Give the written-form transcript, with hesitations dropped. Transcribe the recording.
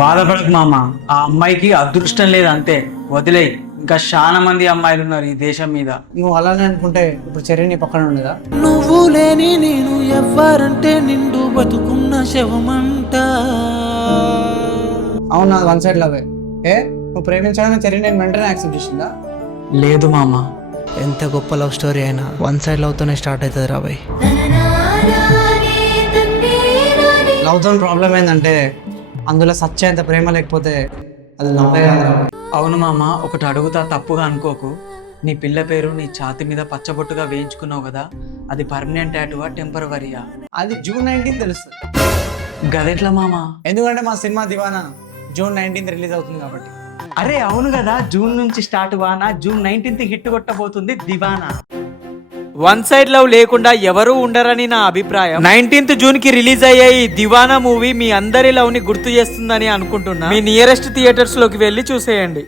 బాధపడకు మామ, ఆ అమ్మాయికి అదృష్టం లేదు అంతే, వదిలేయి. ఇంకా చాలా మంది అమ్మాయిలు ఉన్నారు ఈ దేశం మీద. నువ్వు అలానే అనుకుంటే ఇప్పుడు చెర్రీ నీ పక్కన ఉండదా? నువ్వు లేని నేను ఎవ్వరంటే నిండు బతుకున్న శవమంట. అవును, నాది వన్ సైడ్ లవే. నువ్వు ప్రేమించాలని చెర్రీ నేను వెంటనే యాక్సెప్ట్ చేసిందా? లేదు మామ. ఎంత గొప్ప లవ్ స్టోరీ అయినా వన్ సైడ్ లవ్తోనే స్టార్ట్ అవుతుంది రాబాయ్. లవ్తో ప్రాబ్లం ఏంటంటే అందులో సచ్చేంత ప్రేమ లేకపోతే అది లవ్వే కాదు. అవును మామ, ఒకటి అడుగుతా, తప్పుగా అనుకోకు. నీ పిల్ల పేరు నీ ఛాతి మీద పచ్చబొట్టుగా వేయించుకున్నావు కదా, అది పర్మనెంట్ టాటూవా టెంపరవరీయా? అది June 19 తెలుస్తుంది. గదెట్లా మామ? ఎందుకంటే మా సినిమా దివానా June 19 రిలీజ్ అవుతుంది కాబట్టి. అరే అవును కదా, జూన్ నుంచి స్టార్ట్ వానా, June 19 హిట్ కొట్టబోతుంది దివానా. వన్ సైడ్ లవ్ లేకుండా ఎవరూ ఉండరని నా అభిప్రాయం. 19th జూన్ కి రిలీజ్ అయ్యే ఈ దివానా మూవీ మీ అందరి లవ్ ని గుర్తు చేస్తుందని అనుకుంటున్నా. మీ నియరెస్ట్ థియేటర్స్ లోకి వెళ్ళి చూసేయండి.